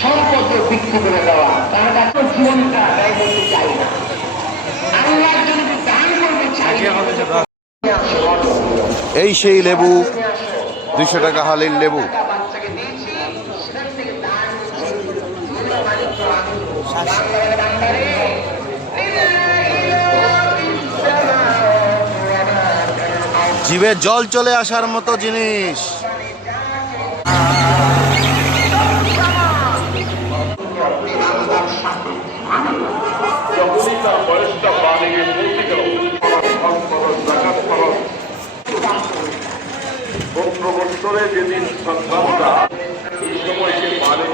সম্পর্কে বিক্রি করে দেওয়া, তার কাছে জীবনটা ব্যয় করতে চাই না, আল্লাহর জন্য দান করতে চাই না। এই সেই লেবু, 200 টাকা হালির লেবু। জিভে জল চলে আসার মতো জিনিস। যেদিন সন্তানরা এই সময়কে পালন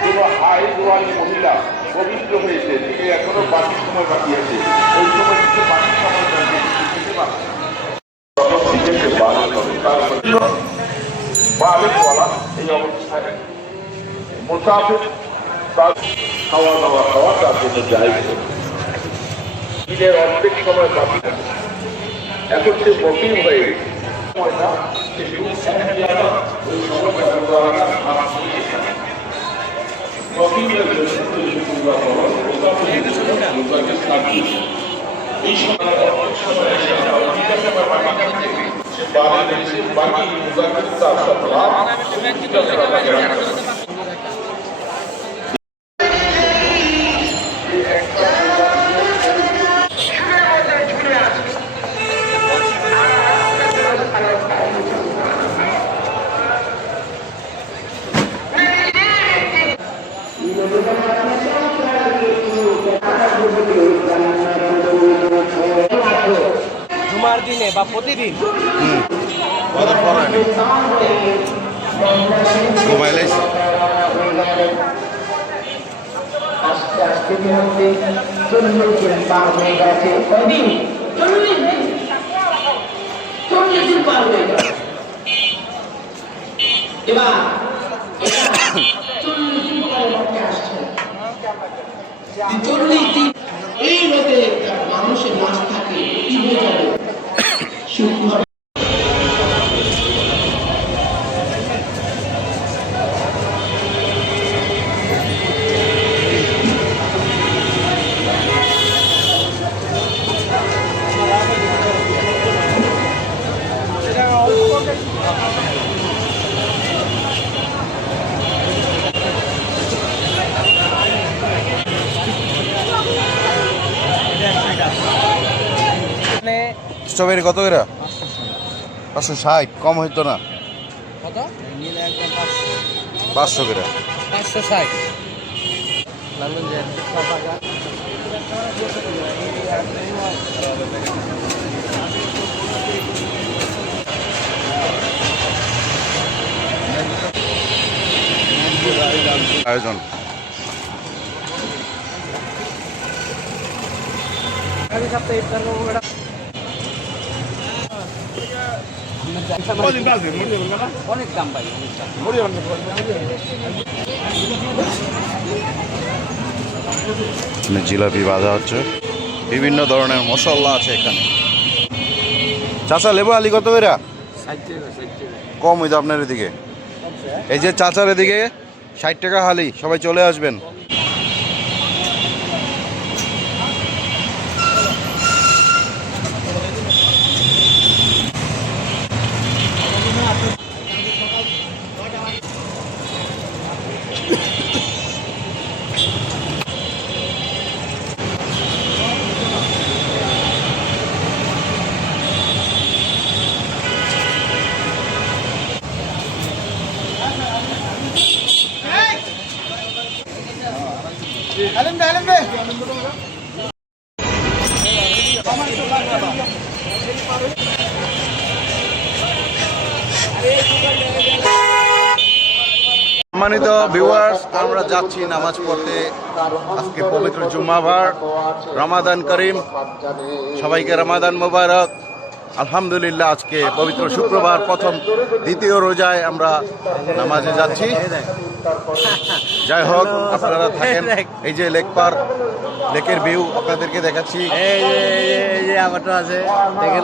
কোনো হাই দোয়ালি মহিলা পবিত্র হয়েছে, তিনি এখনো বাকি সময় বাকি আছে, ওই সময় থেকে বাকি সময় এই অবস্থায় মোসাফির তার খাওয়া দাওয়া খাওয়া তার জন্য যাই ঈদের অর্ধেক সময় বাকি এখন সে বকিম হয়ে জুমার দিনে বা প্রতিদিন আস্তে আস্তে মধ্যে 40 দিন পার হয়ে গেছে। কয়দিন? 40 দিন পার হয়ে গেছে। এবার 40 দিন পরে মধ্যে আসছে। 40 দিন এই রোদে মানুষের মাছ থাকে কি হয়ে যাবে? শুক্র স্ট্রবেরি কত করে? 560, কম হইতো না? কত? 500 করে। 560 আয়োজন অনেক দাম পাই। জিলাপি বাঁধা হচ্ছে, বিভিন্ন ধরনের মশলা আছে এখানে। চাচা লেবু আলি কত করে? কম হইতো আপনার এদিকে। এই যে চাচার এদিকে 60 টাকা হালি, সবাই চলে আসবেন। সম্মানিত ভিউয়ার্স, আমরা যাচ্ছি নামাজ পড়তে। আজকে পবিত্র জুম্মাবার, রমাদান করিম, সবাইকে রমাদান মোবারক। আলহামদুলিল্লাহ আজকে পবিত্র শুক্রবার প্রথম দ্বিতীয় রোজায় আমরা নামাজে যাচ্ছি। যাই হোক আপনারা থাকেন। এই যে লেকের ভিউ আপনাদেরকে দেখাচ্ছি। এই যে আমারটা আছে দেখে